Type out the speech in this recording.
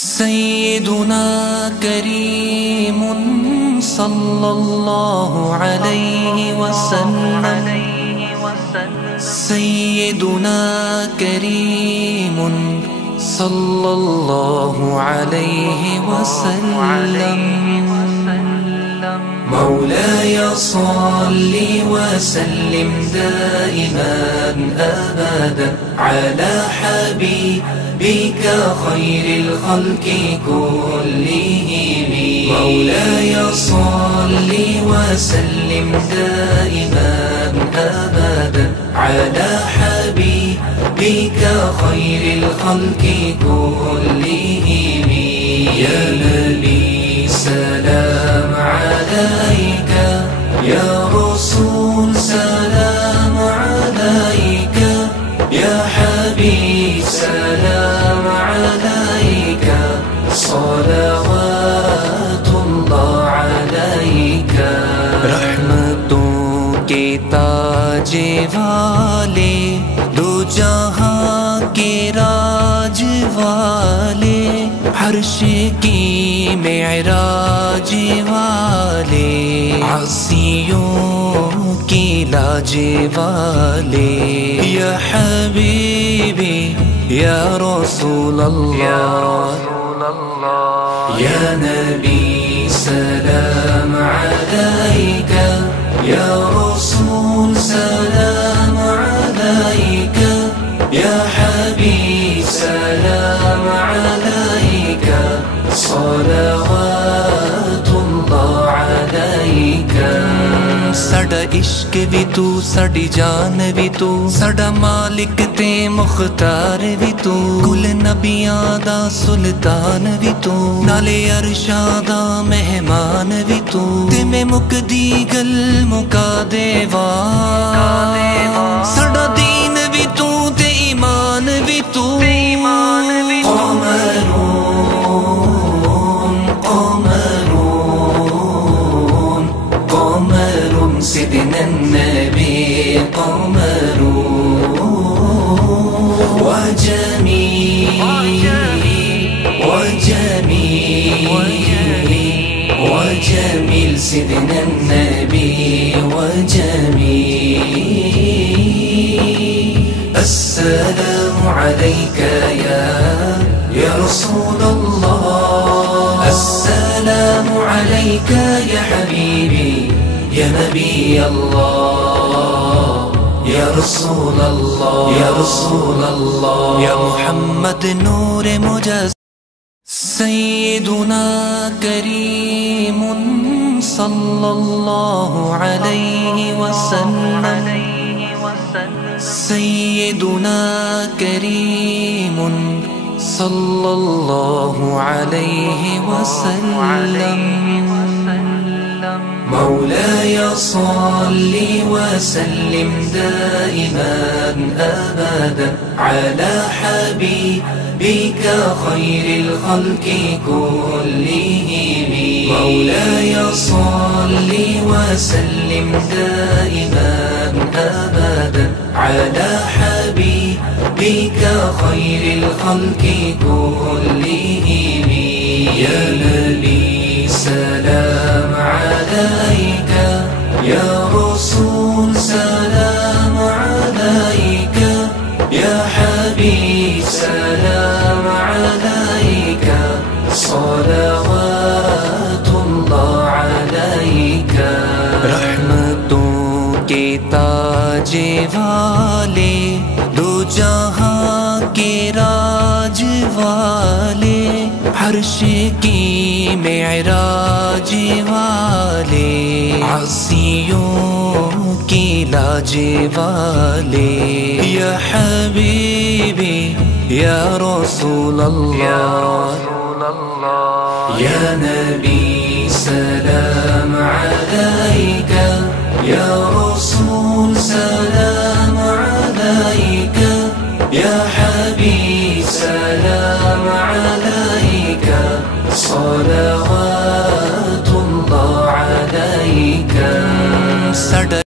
सय्यदुना करीमुन सल्लल्लाहु अलैहि वसल्लम। सय्यदुना करीमुन सल्लल्लाहु अलैहि वसल्लम। मौलाय सल्लि वसल्लिम दाइमन अबदन अला हबीबिका खैरिल खल्क़ि कुल्लिहिम। मौलाय सल्लि वसल्लिम दाइमन अबदन अला हबीबिका खैरिल खल्क़ि कुल्लिहिम। या नबी सलाम अलैका, या रसूल सलाम अलैका, या हबीब सलाम अलैका, सलावतुल्लाह अलैका। रहमतों के ताज वाले, दो जहां के राज वाले, अर्श की मेराज वाले, आसियों की लाज वाले। या हबीबी या रसूल अल्लाह, या नबी सलाम अलैका, या रसूल सलाम अलैका, या हबीब सलाम अलैका, सलावतुल्लाह अलैका। साडा इश्क भी तू, साडी जान भी तू, साडा मालिक ते मुख्तार भी तू, कुल नबियां दा सुल्तान भी तू, नाले अरशां दा मेहमान भी तू। ते मैं मुकदी गल मुका देवा, साडा दीन भी तू ते ईमान भी तू। سيدنا النبي قمر وجميل سيدنا النبي وجميل. السلام عليك يا رسول الله، السلام عليك يا حبيبي يا نبي الله، يا رسول الله، يا رسول الله، يا محمد نور مجسم. سيدنا كريم صلى الله عليه وسلم. سيدنا كريم صلى الله عليه وسلم. مولاي صل وسلم دائما أبدا على حبيبك خير الخلق كلهم. مولاي صل وسلم دائما أبدا على حبيبك خير الخلق كلهم. يا نبي سلام عليك، يا رسول سلام عليك، يا حبيب سلام عليك، صلوات الله عليك. रहमतों के ताज वाले, दो जहां के राज वाले, अर्श की मेराज वाले, आसियों की लाज वाले। या हबीबी या रसूल अल्लाह, या नबी सलाम अलैका, या